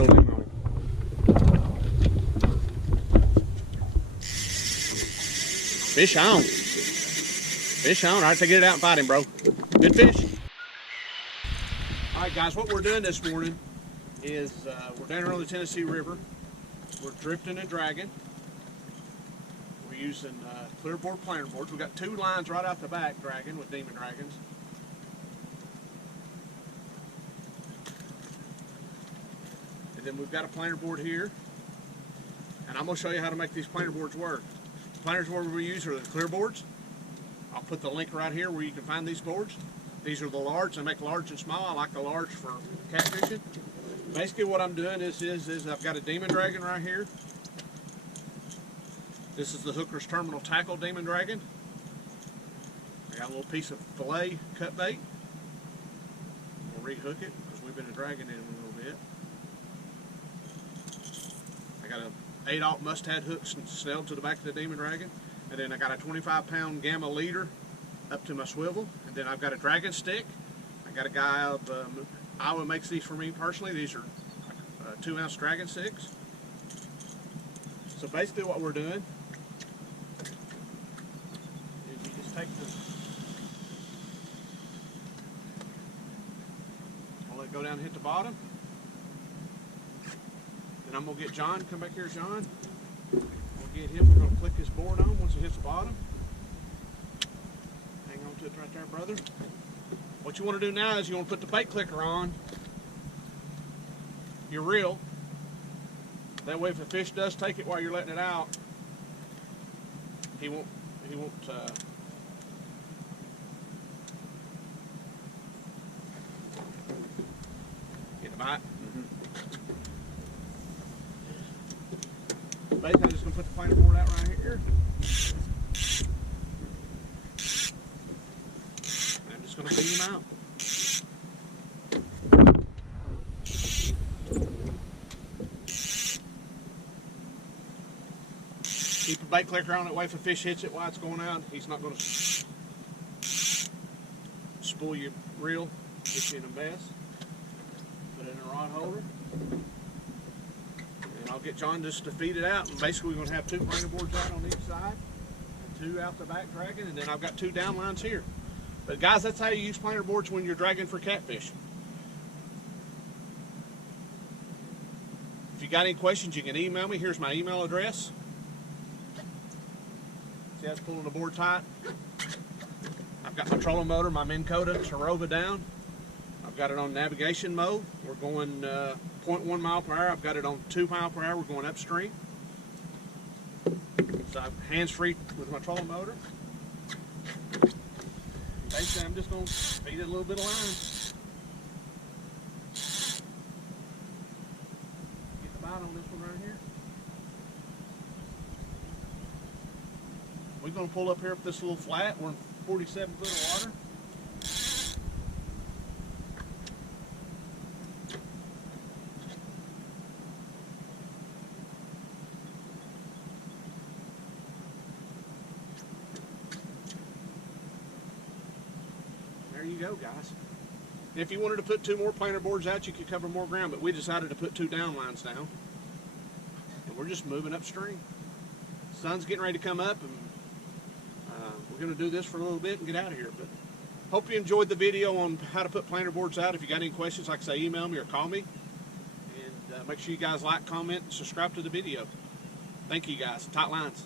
Fish on. Fish on. All right, so get it out and fight him, bro. Good fish. All right, guys, what we're doing this morning is we're down here on the Tennessee River. We're drifting and dragging. We're using clearboard planer boards. We've got two lines right out the back dragging with Demon Dragons. And then we've got a planer board here. And I'm going to show you how to make these planer boards work. The planers board we use are the clear boards. I'll put the link right here where you can find these boards. These are the large. I make large and small. I like the large for catfishing. Basically what I'm doing is I've got a Demon Dragon right here. This is the Hooker's Terminal Tackle Demon Dragon. I got a little piece of fillet cut bait. We'll rehook it because we've been dragging it a little bit. I got a 8/0 mustad hook snelled to the back of the Demon Dragon. And then I got a 25-pound Gamma leader up to my swivel. And then I've got a dragon stick. I got a guy out of Iowa makes these for me personally. These are 2-ounce dragon sticks. So basically what we're doing is you just take this, I'll let it go down and hit the bottom. Then I'm going to get John, come back here, John. We'll get him, we're going to click his board on once it hits the bottom. Hang on to it right there, brother. What you want to do now is you want to put the bait clicker on your reel. That way if the fish does take it while you're letting it out, he won't get a bite. Basically, I'm just going to put the planer board out right here. I'm just going to feed him out. Keep the bait clicker on that way if a fish hits it while it's going out. He's not going to spoil your reel, get you in a mess. Put it in a rod holder. And I'll get John just to feed it out. And basically we're going to have two planer boards out on each side. And two out the back dragging. And then I've got two down lines here. But guys, that's how you use planer boards when you're dragging for catfish. If you got any questions, you can email me. Here's my email address. See how it's pulling the board tight? I've got my trolling motor, my Minn Kota Tarova down. I've got it on navigation mode. We're going 0.1 mile per hour. I've got it on 2 mile per hour. We're going upstream. So I'm hands-free with my trolling motor. Basically, I'm just going to feed it a little bit of line. Get the bite on this one right here. We're going to pull up here up this little flat. We're in 47 foot of water. There you go, guys. And if you wanted to put 2 more planer boards out, you could cover more ground, but we decided to put 2 down lines down. And we're just moving upstream. Sun's getting ready to come up, and we're going to do this for a little bit and get out of here. But hope you enjoyed the video on how to put planer boards out. If you got any questions, like I say, email me or call me. And make sure you guys like, comment, and subscribe to the video. Thank you, guys. Tight lines.